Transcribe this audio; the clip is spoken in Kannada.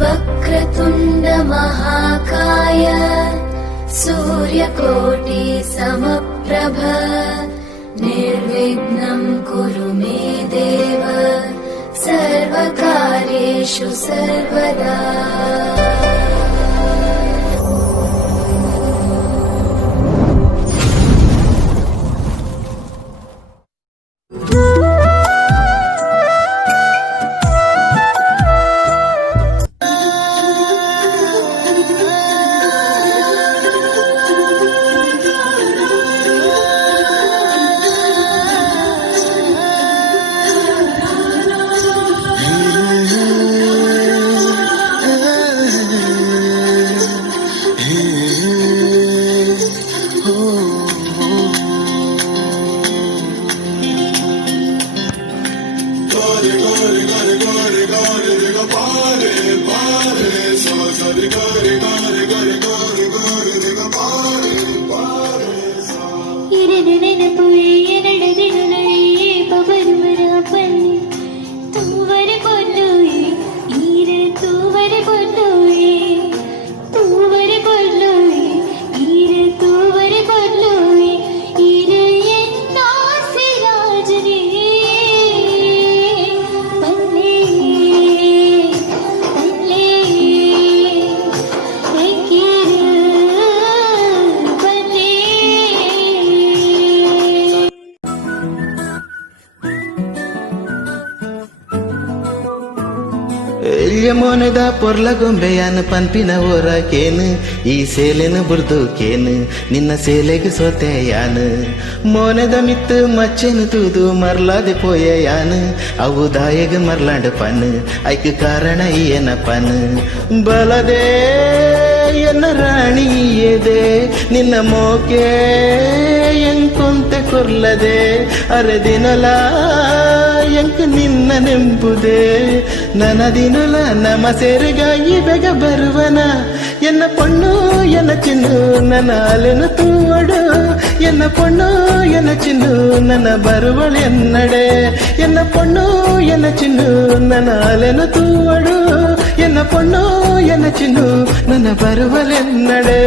वक्रतुण्ड महाकाय सूर्यकोटि समप्रभ निर्विघ्नं कुरु मे देव सर्वकार्येषु सर्वदा। ಯಮೋನದ ಪೊರ್ಲ ಗೊಂಬೆಯನ್ನು ಪಂಪಿನ ಓರಕೇನು ಈ ಸೇಲೆನು ಬುರ್ದುಕೇನು ನಿನ್ನ ಸೇಲೆಗೆ ಸೋತೆಯಾನು ಮೋನದ ಮಿತ್ತು ಮಚ್ಚೆನು ತೂದು ಮರ್ಲಾದೆ ಪೋಯಯಾನು ಅವು ದಾಯಗ ಮರ್ಲಾಂಡ ಪನ್ ಐಕ್ ಕಾರಣ ಏನ ಪನ್ ಬಲದೆ ಎನ್ನ ರಾಣಿಯದೆ ನಿನ್ನ ಮೋಕೆ ಎಂಕೊಂತೆ ಕೊರ್ಲದೆ ಅರೆದಿನಲ ಎಂಕ್ ನಿನ್ನ ನೆಂಬುದೆ ನನದಿನುಲ ನಮ ಸೇರಿಗಾಗಿ ಬೇಗ ಬರುವನ ಎನ್ನ ಪೊಣ್ಣು ಎನ್ನ ಚಿನ್ನು ನನ್ನ ಅಲೆನು ತೂವಡು ಎನ್ನ ಪೊಣ್ಣು ಎನ್ನ ಚಿನ್ನು ನನ್ನ ಬರುವಳೆನ್ನಡೆ ಎನ್ನ ಪೊಣ್ಣು ಎನ್ನ ಚಿನ್ನು ನನ್ನ ಅಲೆನು ತೂವಡು ಎನ್ನ ಪೊಣ್ಣು ಎನ್ನ ಚಿನ್ನು ನನ್ನ ಬರುವಳೆನ್ನಡೆ